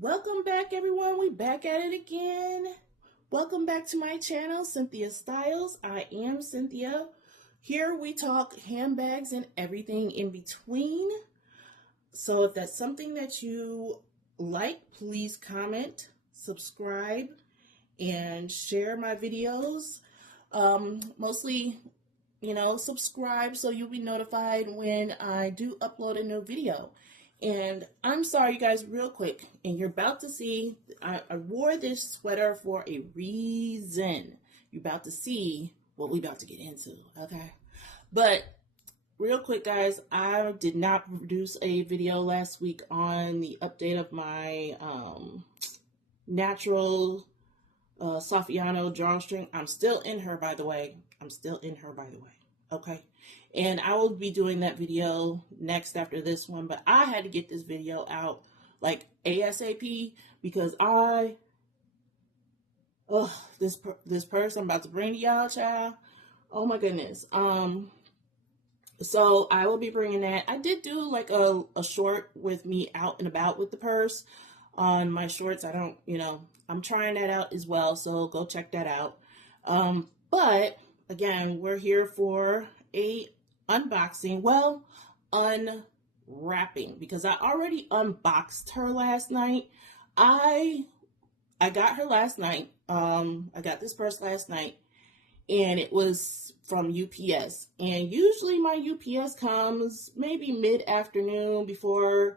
Welcome back, everyone. We back at it again. Welcome back to my channel, Cynthia Styles. I am Cynthia. Here we talk handbags and everything in between. So if that's something that you like, please comment, subscribe, and share my videos. Mostly, subscribe so you'll be notified when I do upload a new video. And I'm sorry, you guys, real quick, and you're about to see, I wore this sweater for a reason. You're about to see what we're about to get into, okay? But real quick, guys, I did not produce a video last week on the update of my natural Saffiano drawstring. I'm still in her, by the way. Okay? And I will be doing that video next after this one, but I had to get this video out like ASAP because this purse I'm about to bring to y'all, child. Oh my goodness. So I will be bringing that. I did do like a short with me out and about with the purse on my shorts. I'm trying that out as well, so go check that out. But again, we're here for a unboxing, unwrapping, because I already unboxed her last night. I got her last night. I got this purse last night, and it was from UPS. And usually my UPS comes maybe mid-afternoon before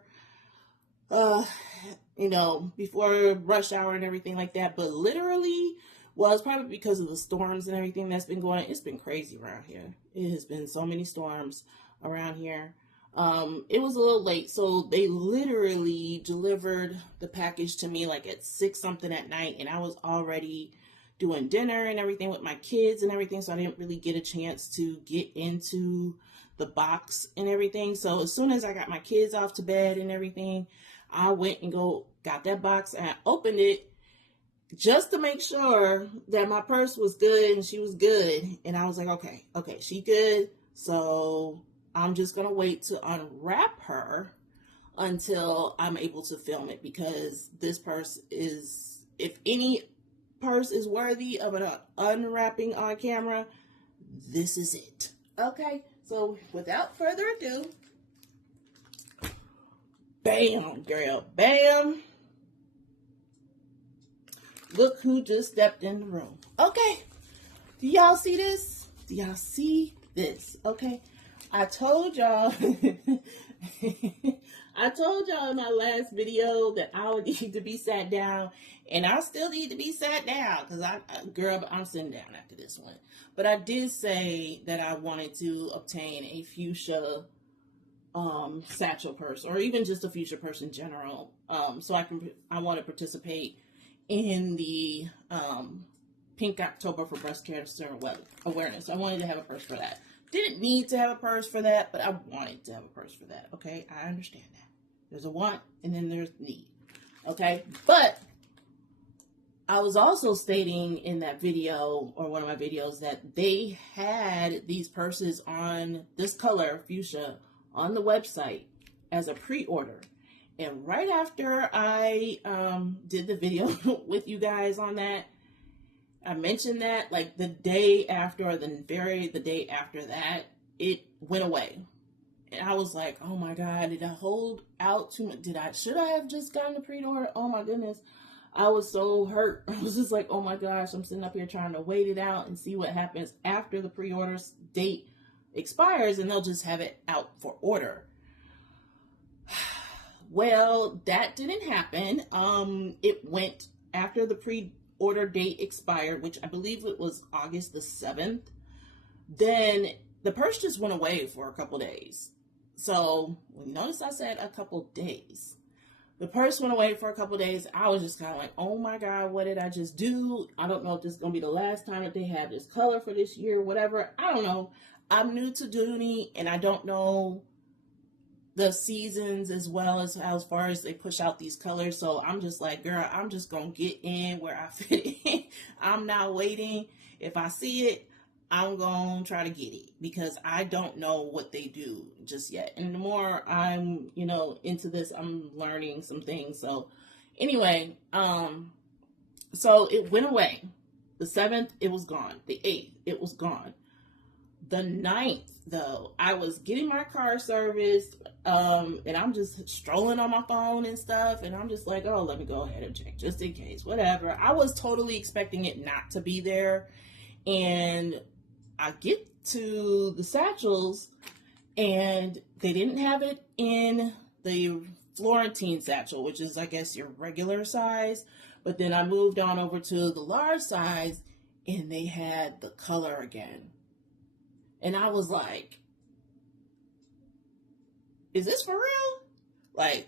before rush hour and everything like that. But literally, well, it's probably because of the storms and everything that's been going on. It's been crazy around here. It has been so many storms around here. It was a little late, so they literally delivered the package to me like at 6 something at night, and I was already doing dinner and everything with my kids and everything, so I didn't really get a chance to get into the box and everything. So as soon as I got my kids off to bed and everything, I went and got that box and I opened it just to make sure that my purse was good and she was good. And I was like, okay, she good. So I'm just going to wait to unwrap her until I'm able to film it, because this purse is, if any purse is worthy of an unwrapping on camera, this is it. Okay, so without further ado, bam, girl, bam. Look who just stepped in the room. Okay. Do y'all see this? Do y'all see this? Okay. I told y'all in my last video that I would need to be sat down, and I still need to be sat down because I'm sitting down after this one. But I did say that I wanted to obtain a fuchsia satchel purse, or even just a fuchsia purse in general. So I want to participate in the Pink October for Breast Cancer Awareness. I wanted to have a purse for that. Didn't need to have a purse for that, but I wanted to have a purse for that. Okay, I understand that. There's a want and then there's need. Okay, but I was also stating in that video, or one of my videos, that they had these purses on this color, fuchsia, on the website as a pre-order. And right after I did the video with you guys on that, I mentioned that like the day after, or the day after that, it went away. And I was like, oh my God, did I hold out too much? Should I have just gotten the pre-order? Oh my goodness. I was so hurt. I was just like, oh my gosh, I'm sitting up here trying to wait it out and see what happens after the pre-order date expires, and they'll just have it out for order. Well, that didn't happen. It went after the pre-order date expired, which I believe it was August the 7th. Then the purse just went away for a couple days. So, well, notice I said a couple days. The purse went away for a couple days. I was just kind of like, oh my God, what did I just do? I don't know if this is going to be the last time that they have this color for this year, whatever. I don't know. I'm new to Dooney, and I don't know the seasons as well as far as they push out these colors. So I'm just like, girl, I'm just going to get in where I fit in. I'm not waiting. If I see it, I'm going to try to get it, because I don't know what they do just yet. And the more I'm, into this, I'm learning some things. So, Anyway, so it went away. The 7th, it was gone. The 8th, it was gone. The 9th, though, I was getting my car serviced, and I'm just strolling on my phone and stuff, and I'm just like, oh, let me go ahead and check just in case, whatever. I was totally expecting it not to be there, and I get to the Satchels, and they didn't have it in the Florentine satchel, which is, I guess, your regular size. But then I moved on over to the large size, and they had the color again. And I was like, is this for real? Like,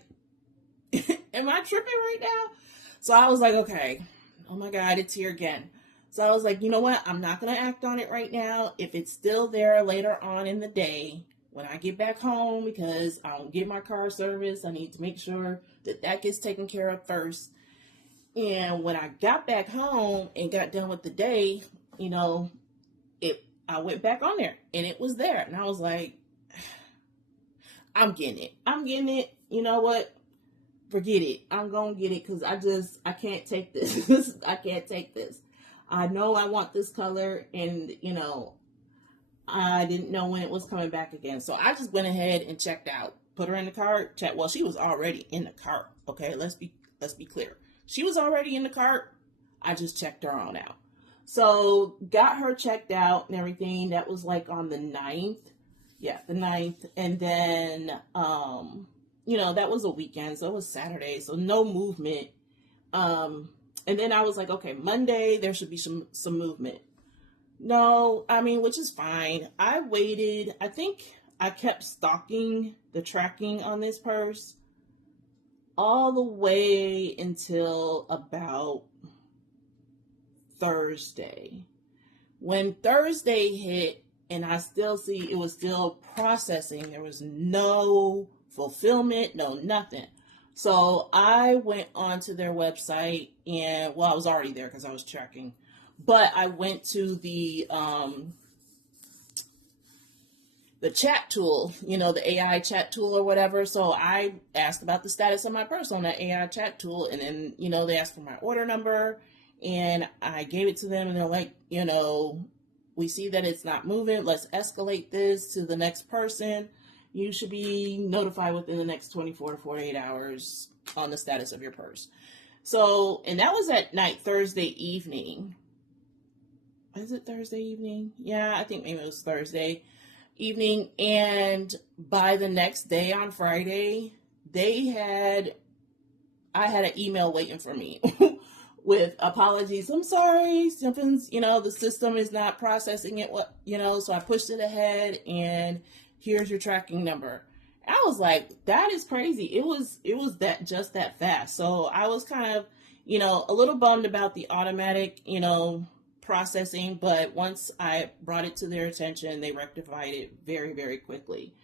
am I tripping right now? So I was like, okay, oh my God, it's here again. So I was like, you know what? I'm not going to act on it right now. If it's still there later on in the day, when I get back home, because I don't get my car service, I need to make sure that that gets taken care of first. And when I got back home and got done with the day, you know, I went back on there and it was there. And I was like, I'm getting it. I'm getting it. You know what? Forget it. I'm going to get it because I can't take this. I can't take this. I know I want this color, and, you know, I didn't know when it was coming back again. So I just went ahead and checked out, put her in the cart. Well, she was already in the cart. Okay. Let's be clear. She was already in the cart. I just checked her on out. So got her checked out and everything. That was like on the 9th. Yeah, the 9th. And then, you know, that was a weekend. So it was Saturday. So no movement. And then I was like, okay, Monday, there should be some movement. No, I mean, which is fine. I waited. I think I kept stalking the tracking on this purse all the way until about Thursday. When Thursday hit and I still see it was still processing, there was no fulfillment, no nothing. So I went onto their website, and well, I was already there because I was tracking, but I went to the chat tool, you know, the AI chat tool or whatever. So I asked about the status of my purse on that AI chat tool, and then, you know, they asked for my order number, and I gave it to them, and they're like, you know, we see that it's not moving. Let's escalate this to the next person. You should be notified within the next 24 to 48 hours on the status of your purse. So, and that was at night, Thursday evening. Is it Thursday evening? Yeah, I think maybe it was Thursday evening. And by the next day on Friday, I had an email waiting for me with apologies. I'm sorry, something's, you know, the system is not processing it, so I pushed it ahead, and here's your tracking number. I was like, that is crazy. It was that just that fast. So I was kind of, you know, a little bummed about the automatic, you know, processing, but once I brought it to their attention, they rectified it very, very quickly.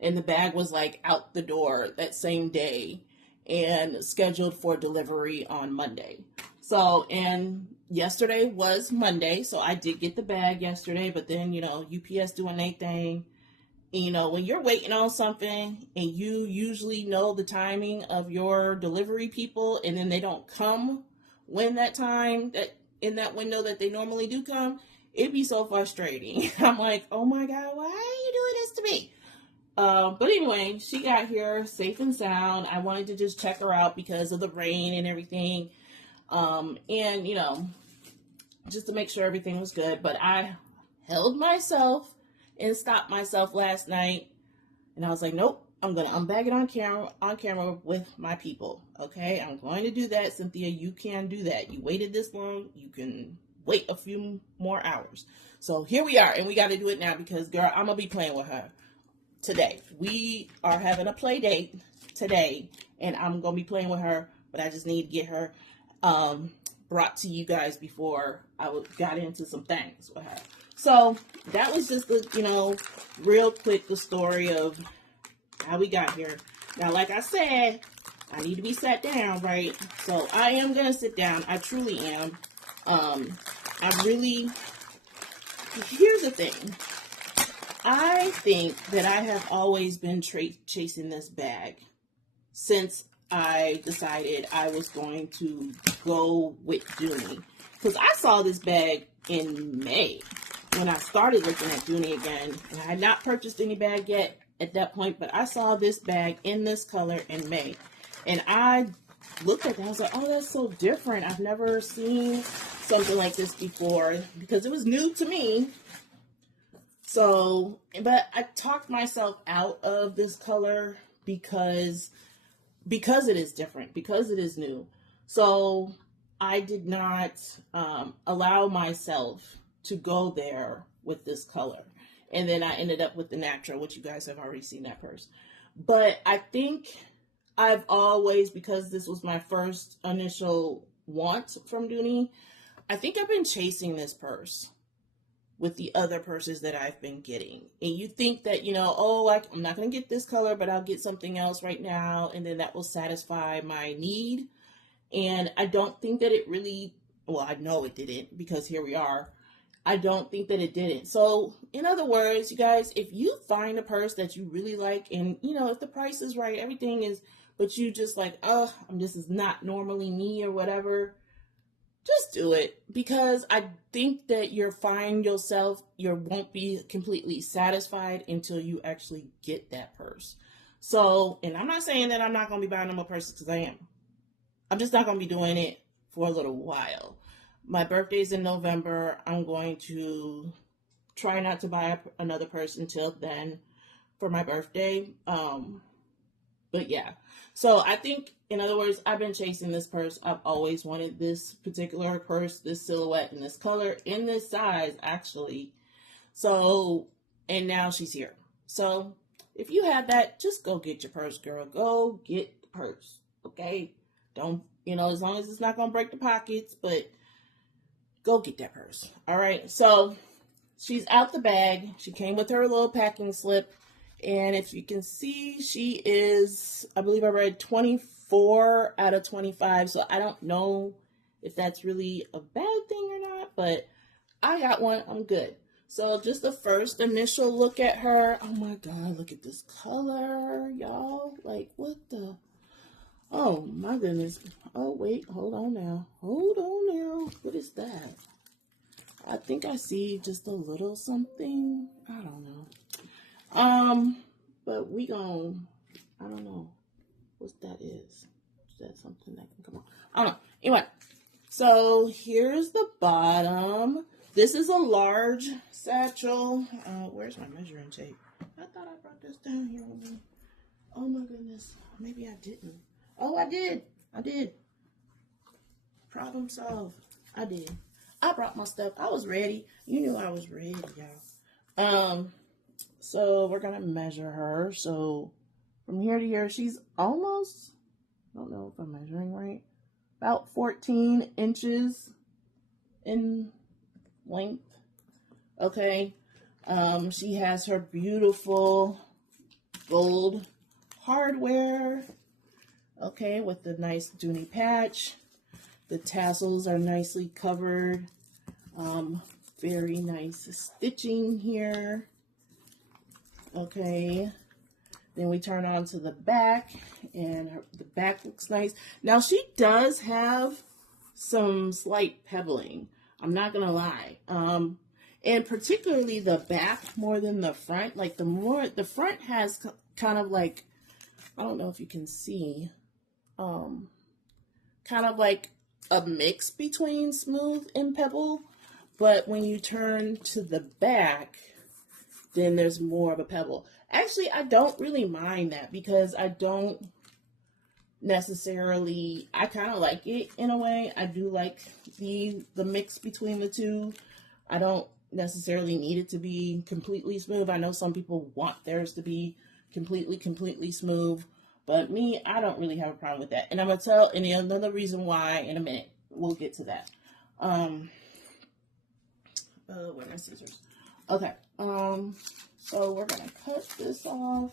And the bag was like out the door that same day and scheduled for delivery on Monday. So, and yesterday was Monday, so I did get the bag yesterday, but then, you know, UPS doing their thing. You know, when you're waiting on something and you usually know the timing of your delivery people, and then they don't come when that time, that in that window that they normally do come, it'd be so frustrating. I'm like, oh my God, why are you doing this to me? But anyway, she got here safe and sound. I wanted to just check her out because of the rain and everything. And, you know, just to make sure everything was good. But I held myself and stopped myself last night. And I was like, nope, I'm going to unbag it on camera with my people. Okay, I'm going to do that. Cynthia, you can do that. You waited this long. You can wait a few more hours. So here we are. And we got to do it now because, girl, I'm going to be playing with her today. We are having a play date today. And I'm going to be playing with her. But I just need to get her brought to you guys before I got into some things with her. So that was just the, you know, real quick, the story of how we got here. Now, like I said, I need to be sat down, right? So I am going to sit down. I truly am. Here's the thing. I think that I have always been chasing this bag since I decided I was going to go with Dooney. Because I saw this bag in May when I started looking at Dooney again. And I had not purchased any bag yet at that point, but I saw this bag in this color in May. And I looked at that, I was like, oh, that's so different. I've never seen something like this before because it was new to me. So, but I talked myself out of this color because it is different, because it is new. So I did not allow myself to go there with this color. And then I ended up with the natural, which you guys have already seen that purse. But I think I've always, because this was my first initial want from Dooney, I think I've been chasing this purse with the other purses that I've been getting. And you think that, you know, oh, I'm not going to get this color, but I'll get something else right now, and then that will satisfy my need. And I don't think that it really, well, I know it didn't, because here we are. I don't think that it didn't. So, in other words, you guys, if you find a purse that you really like, and, you know, if the price is right, everything is, but you just like, oh, this is not normally me or whatever, just do it. Because I think that you won't be completely satisfied until you actually get that purse. So, and I'm not saying that I'm not going to be buying no more purses, because I am. I'm just not going to be doing it for a little while. My birthday's in November. I'm going to try not to buy another purse until then for my birthday. But yeah. So I think, in other words, I've been chasing this purse. I've always wanted this particular purse, this silhouette, in this color, in this size, actually. So, and now she's here. So if you have that, just go get your purse, girl. Go get the purse. Okay? Don't, as long as it's not going to break the pockets, but go get that purse. All right. So she's out the bag. She came with her little packing slip. And if you can see, she is, I believe I read 24 out of 25. So I don't know if that's really a bad thing or not, but I got one. I'm good. So just the first initial look at her. Oh my God, look at this color, y'all. Like, what the? Oh my goodness. Oh, wait, hold on now. Hold on now. What is that? I think I see just a little something. I don't know. But we gon' I don't know what that is. Is that something that can come on? I don't know. Anyway, so here's the bottom. This is a large satchel. Where's my measuring tape? I thought I brought this down here with me. Oh my goodness. Maybe I didn't. Oh, I did. Problem solved. I did. I brought my stuff. I was ready. You knew I was ready, y'all. So we're going to measure her. So from here to here, she's almost, I don't know if I'm measuring right, about 14 inches in length. Okay. She has her beautiful gold hardware. Okay, with the nice Dooney patch. The tassels are nicely covered. Very nice stitching here. Okay, then we turn on to the back, and the back looks nice. Now, she does have some slight pebbling. I'm not gonna lie. And particularly the back more than the front. Like, the front has kind of like, I don't know if you can see, kind of like a mix between smooth and pebble. But when you turn to the back, then there's more of a pebble. Actually, I don't really mind that, because I don't necessarily, I kind of like it in a way. I do like the mix between the two. I don't necessarily need it to be completely smooth. I know some people want theirs to be completely smooth, but me, I don't really have a problem with that. And I'm going to tell another reason why in a minute. We'll get to that. Where are my scissors? Okay. So we're going to cut this off.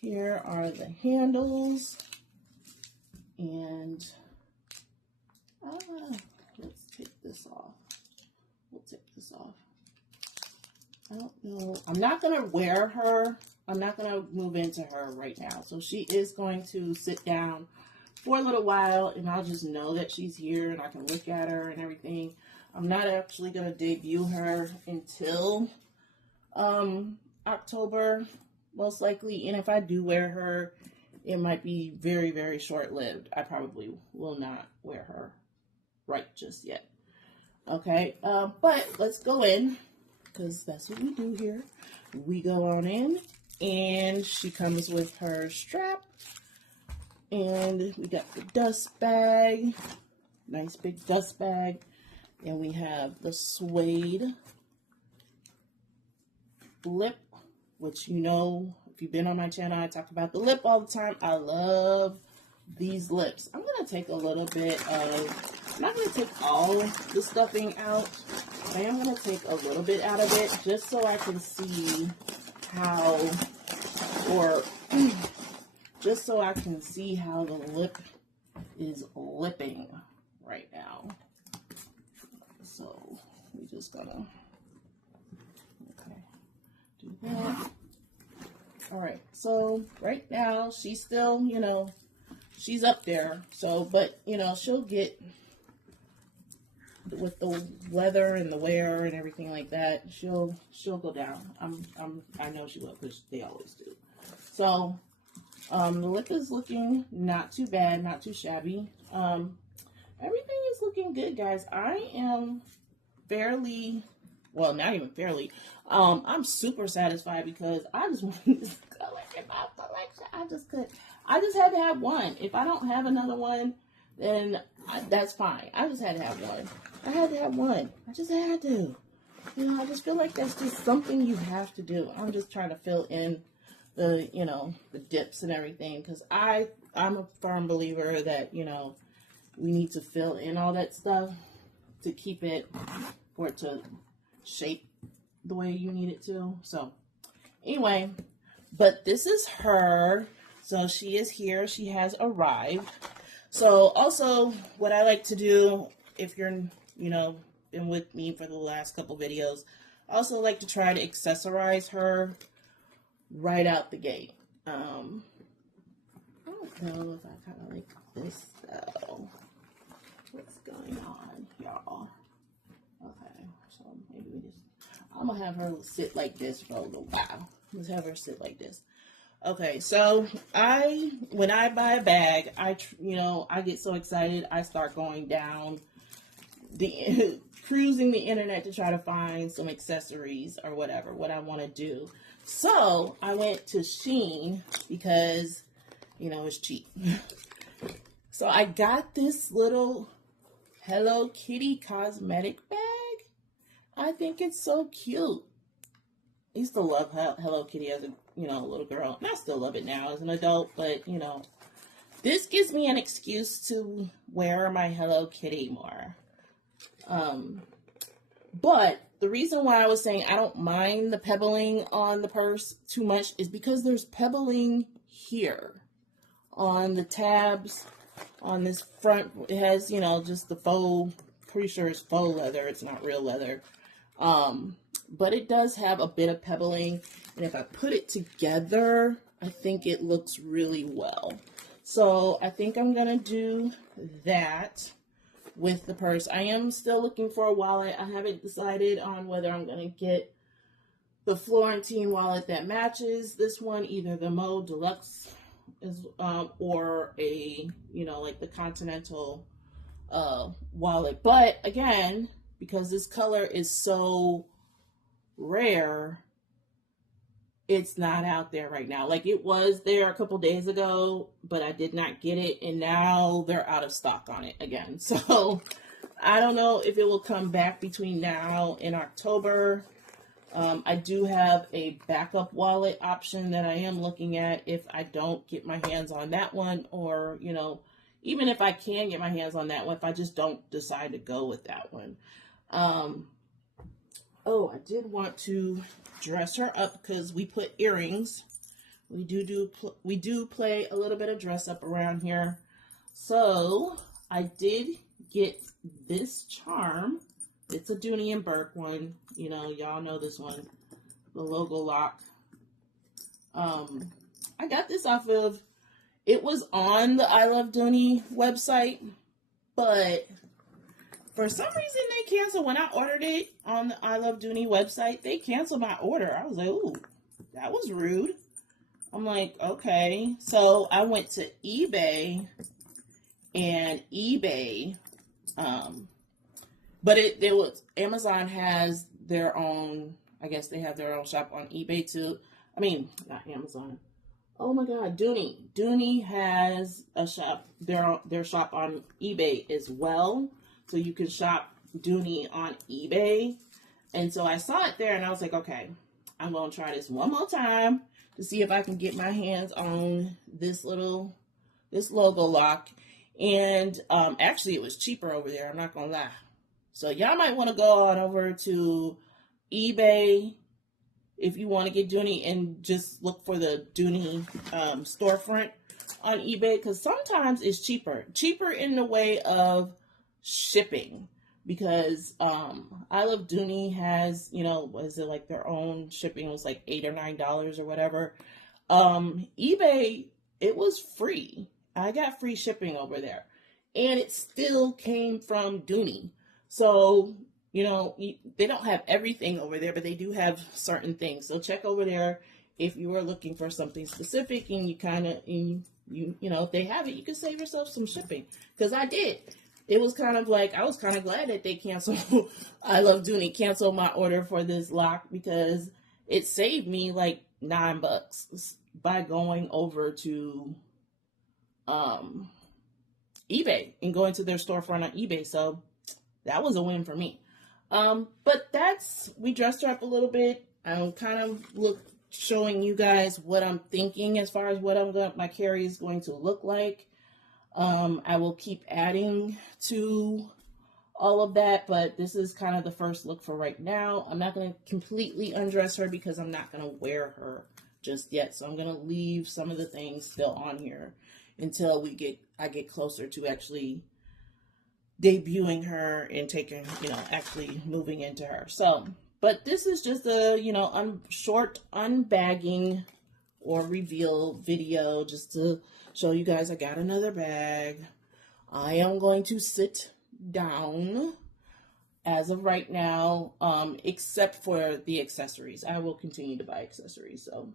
Here are the handles. And let's take this off. We'll take this off. I don't know. I'm not going to wear her. I'm not going to move into her right now. So she is going to sit down for a little while, and I'll just know that she's here and I can look at her and everything. I'm not actually going to debut her until October, most likely. And if I do wear her, it might be very, very short-lived. I probably will not wear her right just yet. Okay, but let's go in, because that's what we do here. We go on in, and she comes with her strap, and we got the dust bag, nice big dust bag, and we have the suede lip, which, you know, if you've been on my channel, I talk about the lip all the time. I love these lips. I'm going to take a little bit of, I'm not going to take all the stuffing out. I am going to take a little bit out of it just so I can see how, or just so I can see how the lip is lipping right now. So we just gonna, okay, do that. All right, so right now she's still, you know, she's up there. So, but you know, she'll get, with the leather and the wear and everything like that, she'll go down. I know she will, because they always do. So the lip is looking not too bad, not too shabby. Everything is looking good, guys. I am fairly, well, not even fairly, I'm super satisfied, because I just wanted this color in my collection. I just had to have one. If I don't have another one, then that's fine. I just had to have one. I had to have one. I just had to. You know, I just feel like that's just something you have to do. I'm just trying to fill in the, you know, the dips and everything, because I'm a firm believer that, you know, we need to fill in all that stuff to keep it, for it to shape the way you need it to. So anyway, but this is her. So she is here. She has arrived. So also, what I like to do, if you're, you know, been with me for the last couple videos, I also like to try to accessorize her right out the gate. I don't know if I kind of like this though. What's going on, y'all? Okay, so maybe we just, I'm gonna have her sit like this for a little while. Let's have her sit like this. Okay, so when I buy a bag, you know, I get so excited, I start going down cruising the internet to try to find some accessories or whatever, what I want to do. So I went to Shein because, you know, it's cheap. So I got this little Hello Kitty cosmetic bag. I think it's so cute. I used to love Hello Kitty as a, you know, little girl. And I still love it now as an adult, but, you know, this gives me an excuse to wear my Hello Kitty more. But the reason why I was saying I don't mind the pebbling on the purse too much is because there's pebbling here on the tabs on this front. It has, you know, just the faux, pretty sure it's faux leather. It's not real leather. But it does have a bit of pebbling. And if I put it together, I think it looks really well. So I think I'm going to do that with the purse. I am still looking for a wallet. I haven't decided on whether I'm going to get the Florentine wallet that matches this one, either the Mode Deluxe is, or a, you know, like the Continental wallet. But again, because this color is so rare, it's not out there right now. Like, it was there a couple days ago, but I did not get it, and now they're out of stock on it again. So I don't know if it will come back between now and October. I do have a backup wallet option that I am looking at if I don't get my hands on that one, or, you know, even if I can get my hands on that one, if I just don't decide to go with that one. Oh, I did want to dress her up because we put earrings. We do play a little bit of dress up around here. So I did get this charm. It's a Dooney and Bourke one. You know, y'all know this one, the logo lock. I got this off of It was on the I Love Dooney website, but for some reason they canceled when I ordered it on the I Love Dooney website. They canceled my order. I was like, ooh, that was rude. I'm like, okay. So I went to eBay, and eBay, but it was, Amazon has their own, I guess they have their own shop on eBay too. I mean, not Amazon. Oh my God, Dooney. Dooney has a shop, their shop on eBay as well. So you can shop Dooney on eBay. And so I saw it there and I was like, okay, I'm going to try this one more time to see if I can get my hands on this logo lock. And actually it was cheaper over there, I'm not going to lie. So y'all might want to go on over to eBay if you want to get Dooney, and just look for the Dooney storefront on eBay, because sometimes it's cheaper in the way of shipping, because I Love Dooney has, you know, was it like their own shipping? It was like $8 or $9 or whatever. eBay, it was free. I got free shipping over there, and it still came from Dooney. So, you know, they don't have everything over there, but they do have certain things. So check over there if you are looking for something specific, and you kind of, you know, if they have it, you can save yourself some shipping. Because I did. It was kind of like, I was kind of glad that they canceled, I Love Dooney canceled my order for this lock, because it saved me like $9 by going over to eBay and going to their storefront on eBay. So that was a win for me. But we dressed her up a little bit. I'm kind of showing you guys what I'm thinking as far as what my carry is going to look like. I will keep adding to all of that, but this is kind of the first look for right now. I'm not going to completely undress her because I'm not going to wear her just yet. So I'm going to leave some of the things still on here until I get closer to actually debuting her and taking, you know, actually moving into her. So, but this is just a, you know, short unbagging or reveal video just to show you guys I got another bag. I am going to sit down as of right now, except for the accessories. I will continue to buy accessories. So,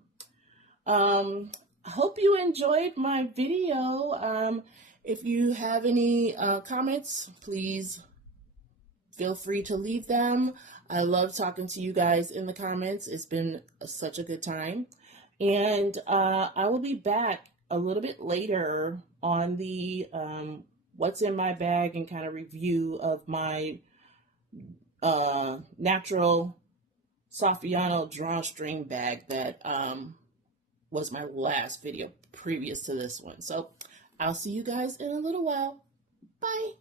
I hope you enjoyed my video. If you have any comments, please feel free to leave them. I love talking to you guys in the comments. It's been such a good time. And I will be back a little bit later on the what's in my bag and kind of review of my natural Saffiano drawstring bag that was my last video previous to this one. So I'll see you guys in a little while. Bye.